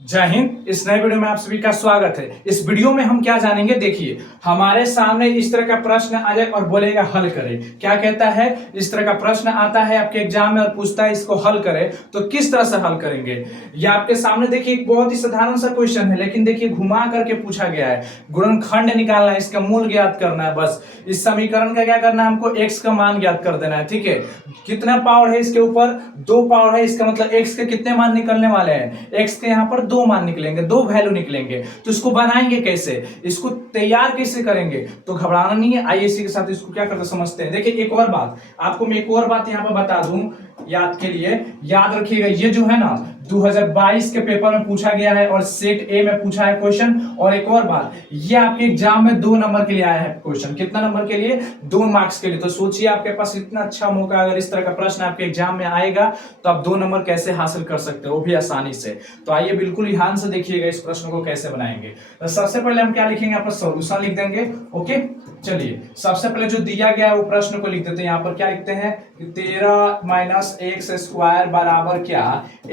जय हिंद। इस नए वीडियो में आप सभी का स्वागत है। इस वीडियो में हम क्या जानेंगे, देखिए हमारे सामने इस तरह का प्रश्न आ जाए और बोलेगा हल करें। क्या कहता है, इस तरह का प्रश्न आता है आपके एग्जाम में और पूछता है इसको हल करें, तो किस तरह से हल करेंगे। ये आपके सामने देखिए एक बहुत ही साधारण सा क्वेश्चन है, लेकिन देखिए घुमा करके पूछा गया है। गुणनखंड निकालना है, इसका मूल ज्ञात करना है। बस इस समीकरण का क्या करना है, हमको x का मान ज्ञात कर देना है। ठीक है, कितना पावर है इसके ऊपर, 2 पावर है। इसका मतलब x के कितने मान निकलने वाले हैं, x के यहाँ पर 2 मान निकलेंगे, 2 वैल्यू निकलेंगे। तो इसको बनाएंगे कैसे, इसको तैयार कैसे करेंगे, तो घबराना नहीं है। आइए इसी के साथ इसको क्या करते समझते हैं। देखिए एक और बात आपको मैं एक और बात यहाँ पर बता दूं याद के लिए, याद रखिएगा। ये जो है ना 2022 के पेपर में पूछा गया है और सेट ए में पूछा है क्वेश्चन। और एक और बात, ये आपके एग्जाम में 2 नंबर के लिए आया है क्वेश्चन। कितना नंबर के लिए, 2 मार्क्स के लिए। तो सोचिए आपके पास इतना अच्छा मौका, अगर इस तरह का प्रश्न आपके एग्जाम में आएगा तो आप 2 नंबर कैसे हासिल कर सकते हो, वो भी आसानी से। तो आइए बिल्कुल ध्यान से देखिएगा इस प्रश्न को कैसे बनाएंगे। तो सबसे पहले हम क्या लिखेंगे, यहाँ पर सोल्यूशन लिख देंगे। ओके, चलिए सबसे पहले जो दिया गया है वो प्रश्न को लिख देते हैं। यहाँ पर क्या लिखते हैं, 13 माइनस एक्स स्क्वायर बराबर क्या,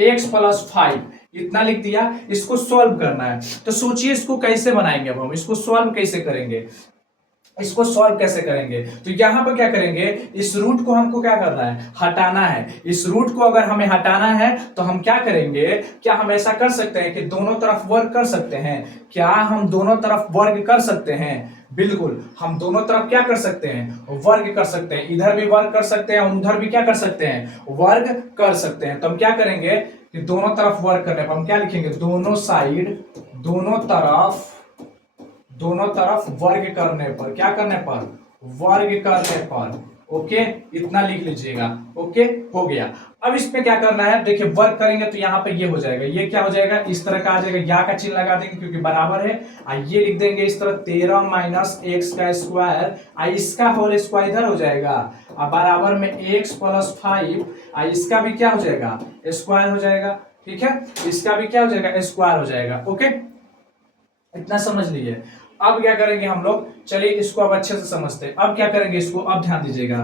x प्लस 5, इतना लिख दिया। इसको सॉल्व करना है, तो सोचिए इसको कैसे बनाएंगे। अब हम इसको सॉल्व कैसे करेंगे, इसको सॉल्व कैसे करेंगे, तो यहां पर क्या करेंगे, इस रूट को हमको क्या करना है, हटाना है। इस रूट को अगर हमें हटाना है तो हम क्या करेंगे, क्या हम ऐसा कर सकते हैं कि दोनों तरफ वर्ग कर सकते हैं, क्या हम दोनों तरफ वर्ग कर सकते हैं, बिल्कुल हम दोनों तरफ क्या कर सकते हैं, वर्ग कर सकते हैं। इधर भी वर्ग कर सकते हैं, उधर भी क्या कर सकते हैं, वर्ग कर सकते हैं। तो हम क्या करेंगे कि दोनों तरफ वर्ग करने पर हम क्या लिखेंगे, दोनों साइड, दोनों तरफ वर्ग करने पर, क्या करने पर, वर्ग करने पर। ओके, इतना लिख लीजिएगा। ओके, हो गया। अब इसमें क्या करना है, देखिए वर्ग करेंगे तो यहाँ पे ये हो जाएगा, ये क्या हो जाएगा, इस तरह का आ जाएगा, या का चिन्ह लगा देंगे क्योंकि बराबर है। ये लिख देंगे इस तरह 13 माइनस एक्स का स्क्वायर, इसका होल स्क्वायर इधर हो जाएगा, अब बराबर में x प्लस 5, इसका भी क्या हो जाएगा, स्क्वायर हो जाएगा। ठीक है, इसका भी क्या हो जाएगा, स्क्वायर हो जाएगा। ओके, इतना समझ लीजिए। अब क्या करेंगे हम लोग, चलिए इसको अब अच्छे से समझते हैं। अब क्या करेंगे इसको, अब ध्यान दीजिएगा।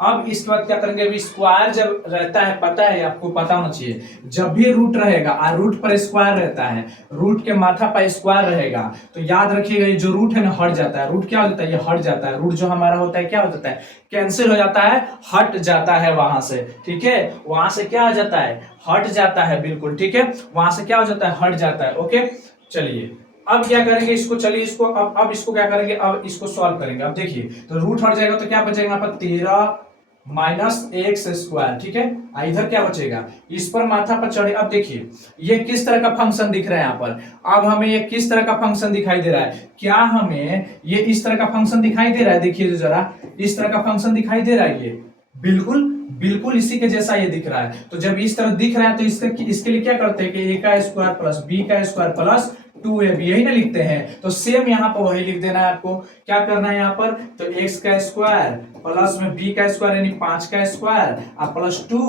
अब इसके बाद क्या करेंगे, अभी स्क्वायर जब रहता है, पता है आपको, पता होना चाहिए, जब भी रूट रहेगा और रूट पर स्क्वायर रहता है, रूट के माथा पर स्क्वायर रहेगा, तो याद रखिएगा ये जो रूट है ना हट जाता है। रूट क्या हो जाता है, ये हट जाता है। रूट जो हमारा होता है क्या हो जाता है, कैंसिल हो जाता है, हट जाता है वहां से। ठीक है, वहां से क्या हो जाता है, हट जाता है, बिल्कुल ठीक है, वहां से क्या हो जाता है, हट जाता है। ओके, चलिए अब क्या करेंगे इसको, चलिए इसको अब इसको क्या करेंगे, अब इसको सॉल्व करेंगे। अब देखिए तो रूट हट जाएगा तो क्या बचेगा यहाँ पर, 13 माइनस एक्स स्क्वायर। ठीक है, इधर क्या बचेगा, इस पर माथा पर चढ़े। अब देखिए ये किस तरह का फंक्शन दिख रहा है यहाँ पर, अब हमें ये किस तरह का फंक्शन दिखाई दे रहा है, क्या हमें ये इस तरह का फंक्शन दिखाई दे रहा है, देखिए जरा इस तरह का फंक्शन दिखाई दे रहा है, ये बिल्कुल बिल्कुल इसी के जैसा ये दिख रहा है। तो जब इस तरह दिख रहा है तो इसके लिए क्या करते हैं कि ए का स्क्वायर प्लस बी का स्क्वायर प्लस 2ab, यही ना लिखते हैं। तो सेम यहाँ पर वही लिख देना है आपको। क्या करना है यहाँ पर, तो x का स्क्वायर प्लस में b का स्क्वायर यानी 5 का स्क्वायर और प्लस 2,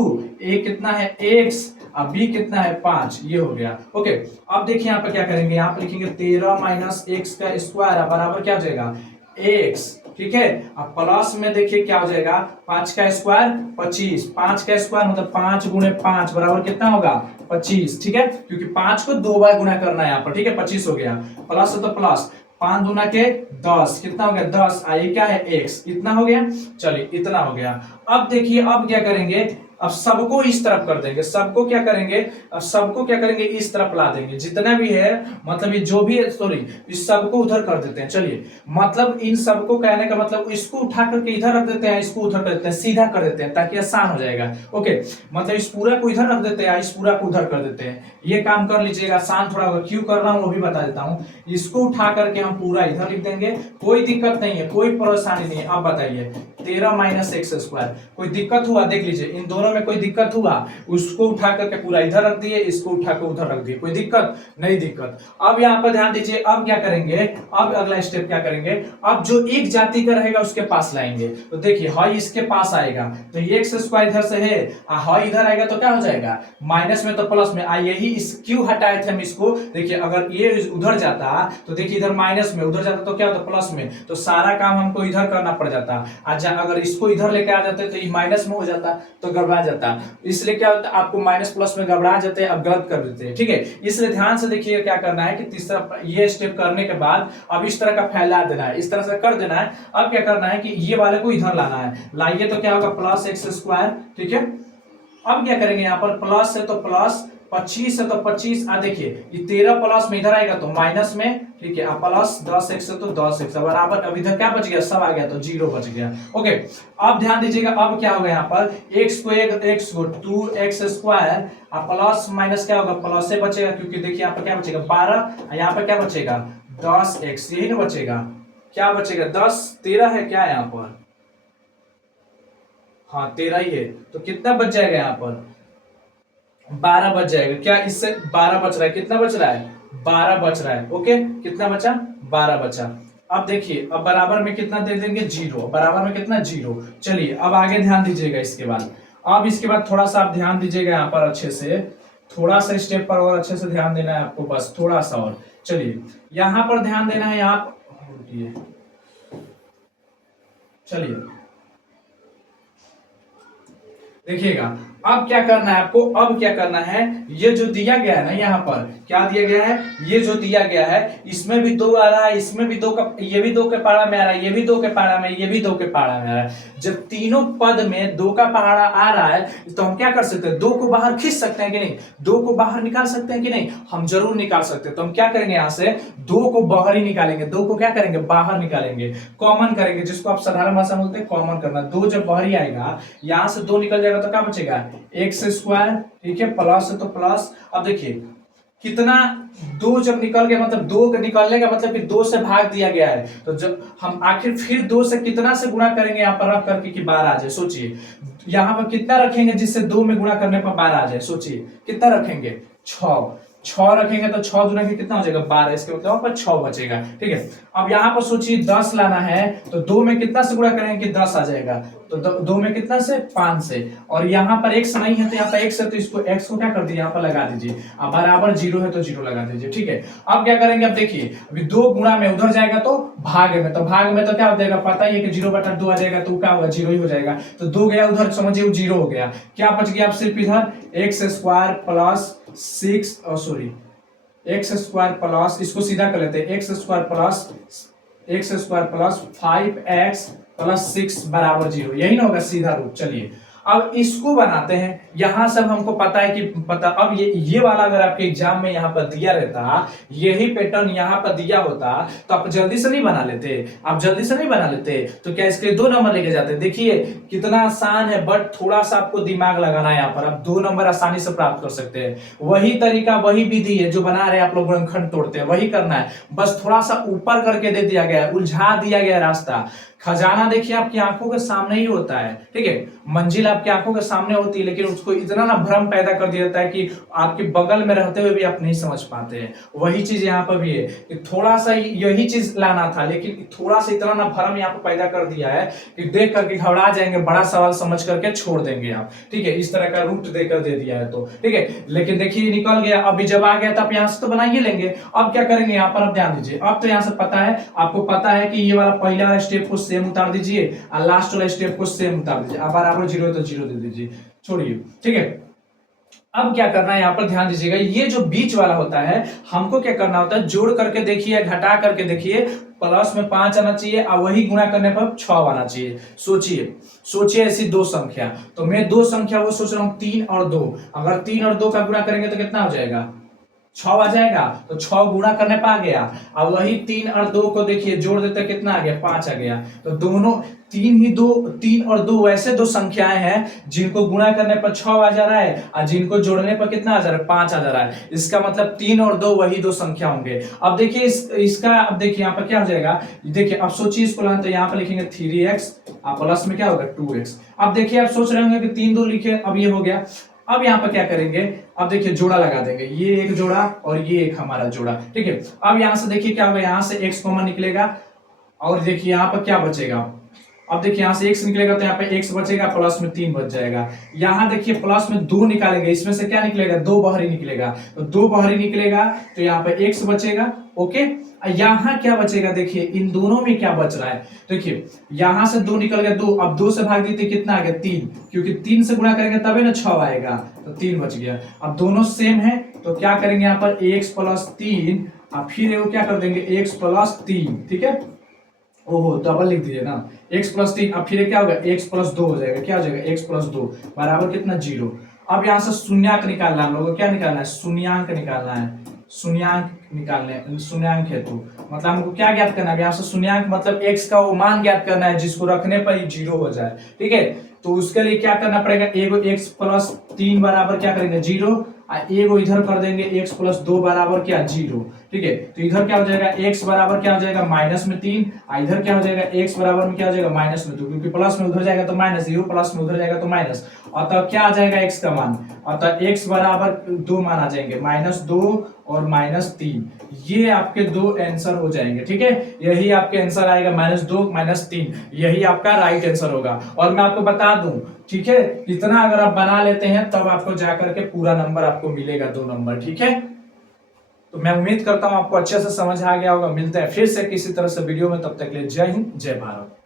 a कितना है x और b कितना है 5, ये हो गया। ओके, अब देखिए यहाँ पर क्या करेंगे, यहाँ पर लिखेंगे 13 माइनस एक्स का स्क्वायर बराबर क्या हो जाएगा, x। ठीक है, अब प्लस में देखिए क्या हो जाएगा, 5 का स्क्वायर 25, 5 का स्क्वायर मतलब 5 गुणे 5 बराबर कितना होगा, 25। ठीक है, क्योंकि 5 को 2 बार गुना करना है यहाँ पर। ठीक है, 25 हो गया, प्लस है तो प्लस 5 दूना के 10, कितना हो गया 10, ये क्या है x, इतना हो गया। चलिए इतना हो गया। अब देखिए अब क्या करेंगे, अब सबको इस तरफ कर देंगे, सबको क्या करेंगे, अब सबको क्या करेंगे, इस तरफ ला देंगे, जितना भी है, मतलब ये जो भी है, सॉरी इस सबको उधर कर देते हैं। चलिए मतलब इन सबको कहने का मतलब इसको उठा करके इधर रख देते हैं, इसको उधर कर देते हैं, सीधा कर देते हैं ताकि आसान हो जाएगा। ओके, मतलब इस पूरा को इधर रख देते हैं, इस पूरा को उधर कर देते हैं। ये काम कर लीजिएगा, आसान थोड़ा होगा। क्यों कर रहा हूं वो भी बता देता हूं। इसको उठा करके हम पूरा इधर लिख देंगे, कोई दिक्कत नहीं है, कोई परेशानी नहीं है। अब बताइए 13 माइनस एक्स स्क्वायर, कोई दिक्कत हुआ, देख लीजिए इन दोनों में कोई दिक्कत हुआ, उसको उठा करके पूरा इधर रख दिए, इसको उठा कर उधर रख दिए, कोई दिक्कत नहीं, दिक्कत। अब यहाँ पर ध्यान दीजिए, अब क्या करेंगे, अब अगला स्टेप क्या करेंगे, अब जो एक जाति का रहेगा उसके पास लाएंगे। तो देखिए हाई इसके पास आएगा तो ये एक्स स्क्वायर इधर से है, हाई इधर आएगा तो क्या हो जाएगा, माइनस में तो प्लस में। यही इस क्यों हटाए थे हम इसको, देखिए अगर ये उधर जाता तो देखिए इधर माइनस में, उधर जाता तो क्या होता प्लस में, तो सारा काम हमको इधर करना पड़ जाता। अच्छा अगर इसको इधर लेके आ जाते तो ये माइनस में हो जाता, तो गड़बड़ा जाता, इसलिए क्या होता है आपको माइनस प्लस में घबरा जाते हैं, अब गलत कर देते हैं, ठीक है। इसलिए ध्यान से देखिए क्या करना है कि तीसरा ये स्टेप करने के बाद अब इस तरह का फैला देना है, इस तरह से कर देना है। अब क्या करना है कि ये वाले को इधर लाना है, लाइए तो क्या होगा प्लस एक्स स्क्वायर, ठीक है। अब क्या करेंगे यहाँ पर प्लस है तो प्लस, 25 है तो 25, देखिए ये 13 प्लस में इधर आएगा तो माइनस में, ठीक है। अब प्लस 10x है तो 10x बराबर, अब इधर क्या बच गया, सब आ गया तो 0 बच गया, ओके। अब ध्यान दीजिएगा अब क्या होगा यहाँ पर x को 2x स्क्वायर, अब प्लस माइनस क्या होगा, प्लस से बचेगा, क्योंकि देखिए यहाँ पर क्या बचेगा 12, यहाँ पर क्या बचेगा 10x, यही ना बचेगा, क्या बचेगा 10, 13 है क्या यहाँ पर, हाँ 13 ही है, तो कितना बच जाएगा यहाँ पर 12 बच जाएगा, क्या इससे 12 बच रहा है, कितना बच रहा है 12 बच रहा है, ओके। कितना बचा 12 बचा। अब देखिए अब बराबर में कितना दे देंगे 0, बराबर में कितना 0। चलिए अब आगे ध्यान दीजिएगा इसके बाद, अब इसके बाद थोड़ा सा आप ध्यान दीजिएगा यहाँ पर अच्छे से, थोड़ा सा स्टेप पर और अच्छे से ध्यान देना है आपको, बस थोड़ा सा और। चलिए यहाँ पर ध्यान देना है, यहाँ चलिए देखिएगा अब क्या करना है आपको, अब क्या करना है, ये जो दिया गया है ना यहाँ पर क्या दिया गया है, ये जो दिया गया है इसमें भी 2 आ रहा है, इसमें भी 2 का, ये भी 2 के पहाड़ा में आ रहा है, ये भी 2 के पहाड़ा में, ये भी 2 के पहाड़ा में आ रहा है। जब तीनों पद में 2 का पहाड़ा आ रहा है तो हम क्या कर सकते हैं, 2 को बाहर खींच सकते हैं कि नहीं, 2 को बाहर निकाल सकते हैं कि नहीं, हम जरूर निकाल सकते हैं। तो हम क्या करेंगे, यहाँ से 2 को बाहर ही निकालेंगे, 2 को क्या करेंगे बाहर निकालेंगे, कॉमन करेंगे, जिसको आप साधारण भाषा में बोलते हैं कॉमन करना। 2 जब बाहर ही आएगा, यहाँ से 2 निकल जाएगा तो क्या बचेगा एक्स स्क्वायर, ठीक है, प्लस है तो प्लस। अब देखिए कितना 2 जब निकल गया, मतलब 2 के निकलने का मतलब कि 2 से भाग दिया गया है, तो जब हम आखिर फिर 2 से कितना से गुणा करेंगे यहाँ पर रख करके कि 12 आ जाए। सोचिए यहाँ पर कितना रखेंगे जिससे 2 में गुणा करने पर 12 आ जाए, सोचिए कितना रखेंगे 6 रखेंगे तो 6 गुना के कितना हो जाएगा 12, इसके मतलब पर 6 बचेगा, ठीक है। अब यहाँ पर सोचिए 10 लाना है तो 2 में कितना से गुणा करेंगे कि 10 आ जाएगा, तो 2 में कितना से 5 से, और यहाँ पर x नहीं है तो यहाँ पर x है तो इसको x को क्या कर दीजिए यहाँ पर लगा दीजिए, अब बराबर 0 है तो 0 लगा दीजिए, ठीक है। अब क्या करेंगे, अब देखिए अभी 2 गुणा में उधर जाएगा तो भाग में, तो भाग में तो क्या हो जाएगा पता ही है कि 0/2 आ जाएगा, तो क्या होगा 0 ही हो जाएगा, तो 2 गया उधर समझिए 0 हो गया, क्या बच गया अब सिर्फ इधर x square plus 6 sorry x square plus, इसको सीधा कर लेते हैं, x square plus 5x plus 6 बराबर 0, यही ना होगा सीधा रूप। चलिए अब इसको बनाते हैं, यहां सब हमको पता है कि पता, अब ये वाला अगर आपके एग्जाम में यहाँ पर दिया रहता, यही पैटर्न यहाँ पर दिया होता तो आप जल्दी से नहीं बना लेते, आप जल्दी से नहीं बना लेते, तो क्या इसके 2 नंबर लेके जाते। देखिए कितना आसान है, बट थोड़ा सा आपको दिमाग लगाना है, यहाँ पर आप 2 नंबर आसानी से प्राप्त कर सकते हैं। वही तरीका वही विधि है जो बना रहे आप लोग गुणनखंड तोड़ते हैं, वही करना है, बस थोड़ा सा ऊपर करके दे दिया गया है, उलझा दिया गया रास्ता। खजाना देखिए आपकी आंखों के सामने ही होता है, ठीक है, मंजिल आपकी आंखों के सामने होती है, लेकिन उसको इतना ना भ्रम पैदा कर दिया जाता है कि आपके बगल में रहते हुए भी आप नहीं समझ पाते हैं। वही चीज यहाँ पर भी है कि थोड़ा सा यही चीज लाना था, लेकिन थोड़ा सा इतना ना भ्रम यहाँ पर पैदा कर दिया है कि देख करके घबरा जाएंगे, बड़ा सवाल समझ करके छोड़ देंगे आप, ठीक है, इस तरह का रूट देकर दे दिया है तो, ठीक है। लेकिन देखिए निकल गया, अभी जब आ गया तो आप यहाँ से तो बना ही लेंगे। अब क्या करेंगे यहाँ पर, अब ध्यान दीजिए, अब तो यहाँ से पता है, आपको पता है कि ये वाला पहला स्टेप को सेम उतार दीजिए और लास्ट वाला स्टेप को सेम उतार दीजिए, अब बराबर 0 है तो 0 दे दीजिए, छोड़िए, ठीक है। अब क्या करना है यहाँ पर ध्यान दीजिएगा, ये जो बीच वाला होता है हमको क्या करना होता है, जोड़ करके देखिए, घटा करके देखिए, प्लस में 5 आना चाहिए और वही गुणा करने पर 6 आना चाहिए। सोचिए ऐसी 2 संख्या, तो मैं 2 संख्या वो सोच रहा हूँ 3 और 2, अगर 3 और 2 का गुणा करेंगे तो कितना हो जाएगा 6 आ जाएगा, तो 6 गुणा करने पर आ गया। अब वही 3 और 2 को देखिए जोड़ देते कितना आ गया 5 आ गया, तो दोनों 3 और 2 वैसे 2 संख्याएं हैं जिनको गुणा करने पर 6 आ जा रहा है और जिनको जोड़ने पर कितना आ जा रहा है 5 आ जा रहा है। इसका मतलब 3 और 2 वही 2 संख्या होंगे। अब देखिए इसका, अब देखिए यहाँ पर क्या हो जाएगा, देखिए अब सोचिए इसको लाना, तो यहाँ पर लिखेंगे 3x प्लस में क्या होगा 2x। अब देखिए आप सोच रहे होंगे कि 3 2 लिखे, अब ये हो गया। अब यहाँ पर क्या करेंगे, अब देखिए जोड़ा लगा देंगे, ये एक जोड़ा और ये एक हमारा जोड़ा, ठीक है। अब यहाँ से देखिए क्या होगा, यहाँ से x कॉमन निकलेगा और देखिए यहाँ पर क्या बचेगा, अब देखिए यहाँ से x निकलेगा तो यहाँ पे x बचेगा, प्लस में 3 बच जाएगा। यहाँ देखिए प्लस में 2 निकालेंगे, इसमें से क्या निकलेगा, 2 बाहरी निकलेगा, तो 2 बाहरी निकलेगा तो यहाँ पे x बचेगा। ओके, यहाँ क्या बचेगा, देखिए इन दोनों में क्या बच रहा है, देखिए यहाँ से 2 निकल गया 2, अब 2 से भाग देते कितना आ गया 3, क्योंकि 3 से गुणा करेंगे तभी ना 6 आएगा, तो 3 बच गया। अब दोनों सेम है तो क्या करेंगे यहाँ पर x प्लस 3, अब फिर वो क्या कर देंगे x प्लस 3, ठीक है, ओहो डबल लिख दीजिए ना, x प्लस 3, अब फिर क्या होगा x प्लस 2 हो जाएगा, क्या हो जाएगा x प्लस 2 बराबर कितना 0। अब यहाँ से शून्यंक निकालना है हम लोगों को, क्या निकालना है, शून्यंक निकालना है, शून्यंक निकालने, शून्यंक हेतु मतलब हमको क्या ज्ञात करना है यहाँ से, शून्यंक मतलब x का वो मान ज्ञात करना है जिसको रखने पर ही 0 हो जाए, ठीक है। तो उसके लिए क्या करना पड़ेगा, एगो x प्लस 3 बराबर क्या करेंगे 0, एगो इधर कर देंगे x प्लस 2 बराबर क्या 0, ठीक है। तो इधर क्या हो जाएगा x बराबर क्या हो जाएगा माइनस में 3, इधर क्या हो जाएगा x बराबर में क्या हो जाएगा माइनस में 2, क्योंकि प्लस में उधर जाएगा तो माइनस, ये प्लस में उधर जाएगा तो माइनस, अतः क्या आ जाएगा x का मान, अतः x बराबर 2 मान आ जाएंगे, -2 और -3, ये आपके दो आंसर हो जाएंगे, ठीक है। यही आपके आंसर आएगा -2 -3, यही आपका राइट आंसर होगा। और मैं आपको बता दूं, ठीक है, इतना अगर आप बना लेते हैं तब आपको जाकर के पूरा नंबर आपको मिलेगा 2 नंबर, ठीक है। तो मैं उम्मीद करता हूं आपको अच्छे से समझ आ गया होगा। मिलते हैं फिर से किसी तरह से वीडियो में, तब तक के लिए जय हिंद जय भारत।